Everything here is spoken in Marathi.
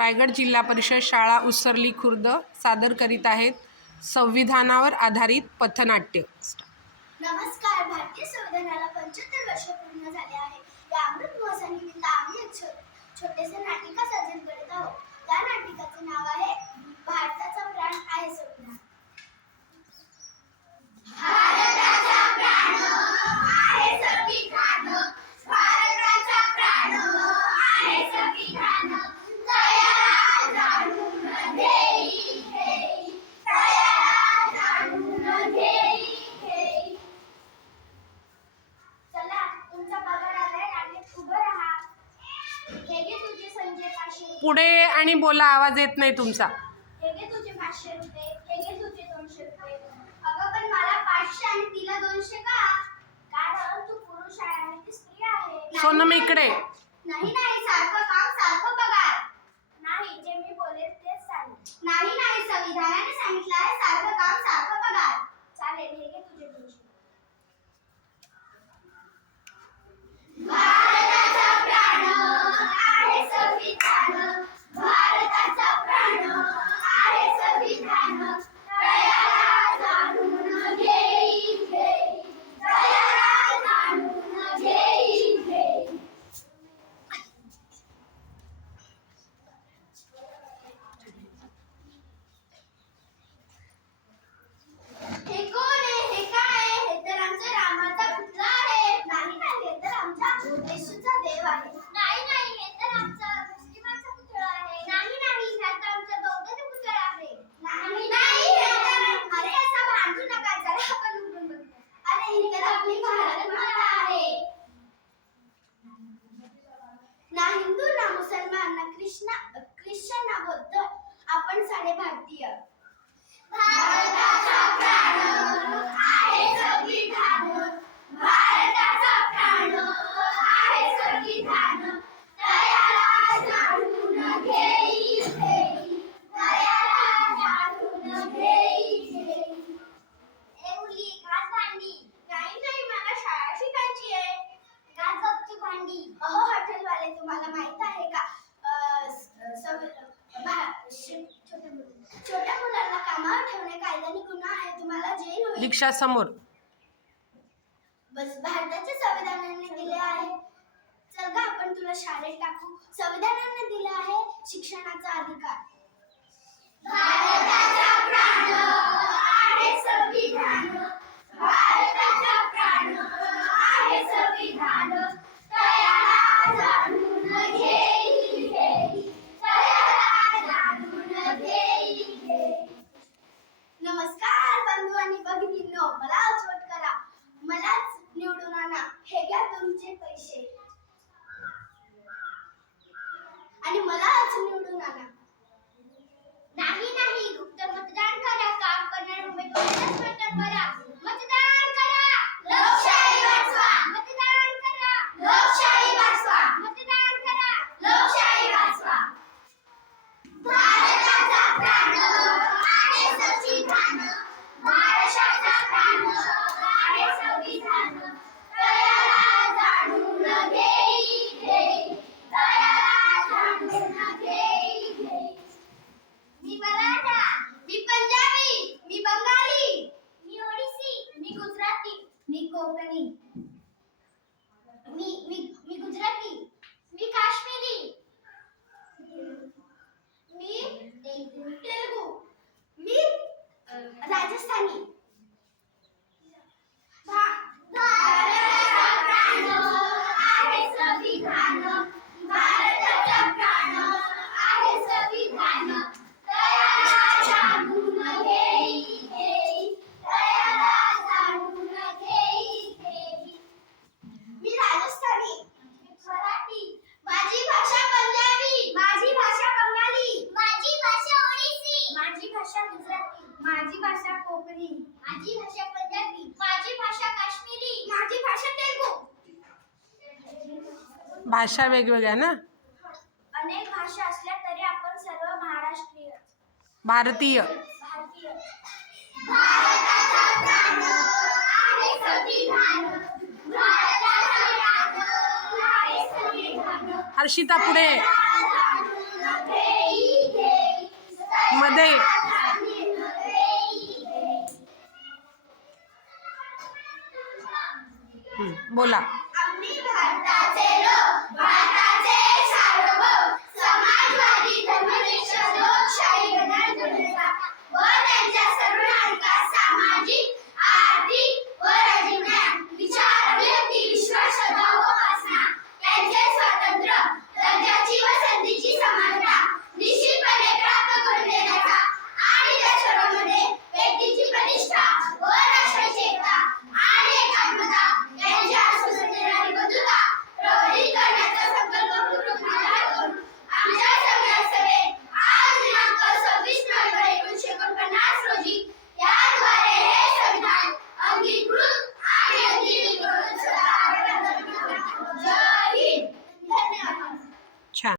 रायगड जिल्हा परिषद शाळा उसरली खुर्द सादर करीत आहेत संविधानावर आधारित पथनाट्य। नमस्कार। भारतीय संविधानाला 75 वर्ष पूर्ण झाले आहे। या अमृत महोत्सवानिमित्त आम्ही एक छोटेसे नाटिका सादर करीत आहोत। या नाटिकाचे नाव आहे भारताचा प्राण आहे संविधान। भारताचा प्राण आहे संविधान, भारताचा प्राण आहे संविधान, तयाला जाणून घेई घेई, तयाला जाणून घेई घेई। चला, तुमचा पगार आलाय आणि उभं राहा। हे घे तुझे संजय 500 रुपये। पुढे आणि बोला, आवाज येत नाही तुमचा। हे घे तुझे 500 रुपये, हे घे तुझे 200 रुपये। अगं पण मला 500 आणि तिला 200 का? कारण तू पुरुष आहे आणि ती स्त्री आहे। सोनम इकडे। नाही नाही, सारखं काम सारखं पगार। नाही, जे मी बोलेल तेच चालेल। नाही नाही, संविधानाने सांगितलं आहे सारखं काम सारखं पगार। चालेल, हे घे तुझे 200। भारताचा प्राण आहे संविधान, भारताचा प्राण आहे संविधान, तयाला जाणून घेई घेई, तयाला जाणून घेई घेई। हे कोण आहे? हे काय आहे? हे तर आमच्या रामाचा पुतळा आहे। नाही नाही, हे तर आमच्या येशूचा देव आहे। नाही नाही, हे तर आमचा मुस्लिमांचा पुतळा आहे। नाही नाही, हा तर आमच्या बौद्धाचा पुतळा आहे। नाही नाही, हे तर अरे असं भांडू नका, चला आपण उठून बघूया। अरे ही तर आपली भारत माता आहे। ना हिंदू, ना मुसलमान, ना ख्रिश्चन, ना बौद्ध, आपण सारे भारतीय। भारताचा प्राण आहे संविधान, भारताचा प्राण आहे संविधान, तयाला जाणून घेई घेई, तयाला जाणून घेई घेई। ए मुली, घास भांडी। नाही नाही, मला शाळा शिकायची आहे। घास गपची भांडी। अहो हॉटेलवाले, तुम्हाला माहित आहे का छोट्या मुलांना कामावर ठेवणे कायद्याने गुन्हा आहे, तुम्हाला जेल होईल। दीक्षा समोर। बस, भारताच्या संविधानाने दिले आहे। चल गा, आपण तुला शाळेत टाकू। संविधानाने दिला आहे शिक्षणाचा अधिकार। भारताचा प्राण आहे संविधान, भारताचा प्राण आहे संविधान, तयाला जाणून घेई घेई, तयाला जाणून घेई घेई। नमस्कार बंधू आणि भगिनींनो, मलाच वोट करा, मलाच निवडून आणा। हे घ्या तुमचे पैसे आणि मलाच निवडून आणा। नाही नाही, गुप्त मतदान करा, काम करणाऱ्या उमेदवारालाच मतदान करा। मतदान करा, लोकशाही वाचवा। मतदान करा, लोकशाही वाचवा। मतदान करा, लोकशाही वाचवा। भारताचा प्राण आहे संविधान, भारताचा प्राण आहे संविधान, तयाला जाणून घेई घेई, तयाला जाणून घेई घेई। मी मराठा, मी पंजाबी, मी बंगाली, मी ओडिसी, मी गुजराती, मी कोकणी, मी गुजराती, मी काश्मीरी, मी तेलुगू, मी राजस्थानी। भारताचा प्राण आहे संविधान, भारताचा प्राण आहे संविधान, तयाला जाणून घेई घेई, तयाला जाणून घेई घेई। मी राजस्थानी, मी मराठी, माझी भाषा पंजाबी, माझी भाषा बंगाली, माझी भाषा ओडिसी, माझी भाषा गुजराती, माझी भाषा कोकणी, माझी भाषा पंजाबी, माझी भाषा काश्मीरी, माझी भाषा तेलुगू। भाषा वेगवेगळ्या ना। अनेक भाषा असल्या तरी आपण सर्व महाराष्ट्रीय भारतीय। भारतीय। भारताचा प्राण आहे संविधान, भारताचा प्राण आहे संविधान, हर्षिता पुढे। तयाला जाणून मध्ये बोला. आम्ही भारताचे लोक